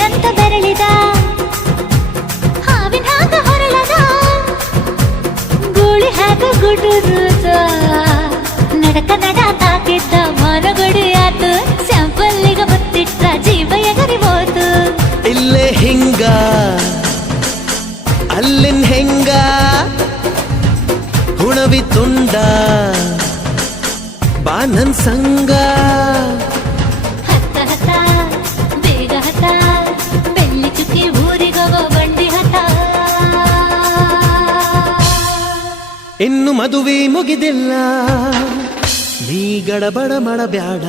ಏನಂತ ಬೆರಳಿದ ಹಾವಿನ ಹಾಗ ಹೊರಳದ ಗೂಳಿ ಹಾಗ ಗುಡುರುದ ನಡಕ ನಡ ತಾಕಿದ್ದ ಮನಗಡಿ ಆತು ಸ್ಯಾಂಪಲ್ಲಿಗ ಮುತ್ತಿಟ್ಟ ಜೀವ ಎಗರಿಬೋದು ಇಲ್ಲೇ ಹಿಂಗ ಅಲ್ಲಿನ್ ಹೆಂಗ ಹುಣವಿ ತುಂಡ ಬಾ ನನ್ ಸಂಗ ಹತ್ತ ಹತ್ತ ಬೇಗ ಹತ್ತ ಬೆಳ್ಳಿ ಚುಕ್ಕಿ ಊರಿಗವ ಬಂಡಿ ಹತ್ತ ಇನ್ನು ಮದುವೆ ಮುಗಿದಿಲ್ಲ ನೀ ಗಡಬಡ ಮಾಡಬ್ಯಾಡ